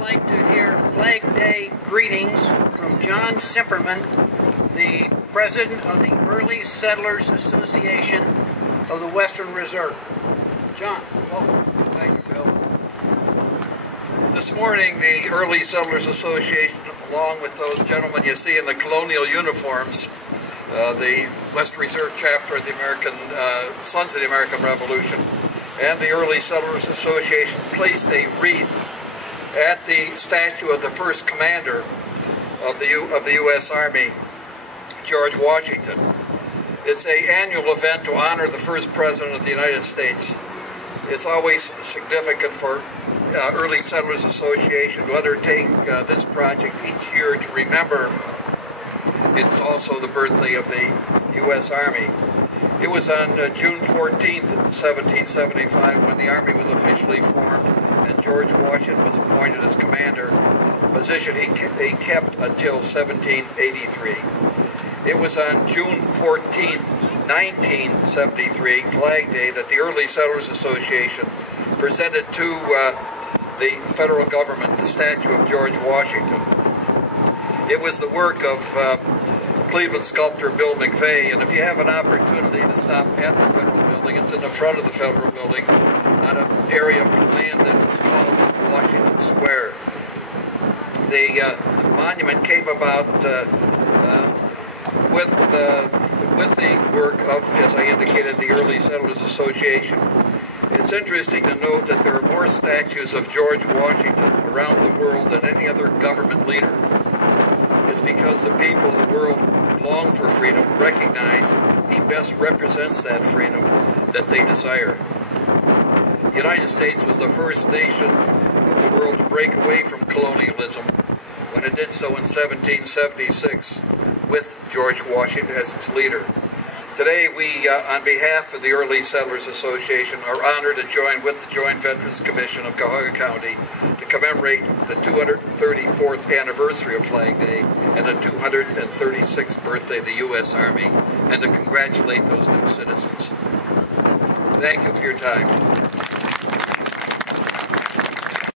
like to hear Flag Day greetings from John Simperman, the president of the Early Settlers Association of the Western Reserve. John, welcome. Thank you, Bill. This morning, the Early Settlers Association, along with those gentlemen you see in the colonial uniforms, the Western Reserve chapter of the American Sons of the American Revolution, and the Early Settlers Association placed a wreath at the statue of the first commander of the U.S. Army, George Washington. It's an annual event to honor the first president of the United States. It's always significant for Early Settlers Association to undertake this project each year to remember it's also the birthday of the U.S. Army. It was on June 14th, 1775, when the Army was officially formed and George Washington was appointed as commander, a position he kept until 1783. It was on June 14th, 1973, Flag Day, that the Early Settlers Association presented to the federal government the statue of George Washington. It was the work of Cleveland sculptor Bill McVeigh, and if you have an opportunity to stop at the federal building, it's in the front of the federal building on an area of land that was called Washington Square. The monument came about with the work of, as I indicated, the Early Settlers Association. It's interesting to note that there are more statues of George Washington around the world than any other government leader. It's because the people of the world long for freedom, recognize he best represents that freedom that they desire. The United States was the first nation of the world to break away from colonialism when it did so in 1776 with George Washington as its leader. Today we, on behalf of the Early Settlers Association, are honored to join with the Joint Veterans Commission of Cuyahoga County to commemorate the 234th anniversary of Flag Day and the 236th birthday of the U.S. Army, and to congratulate those new citizens. Thank you for your time.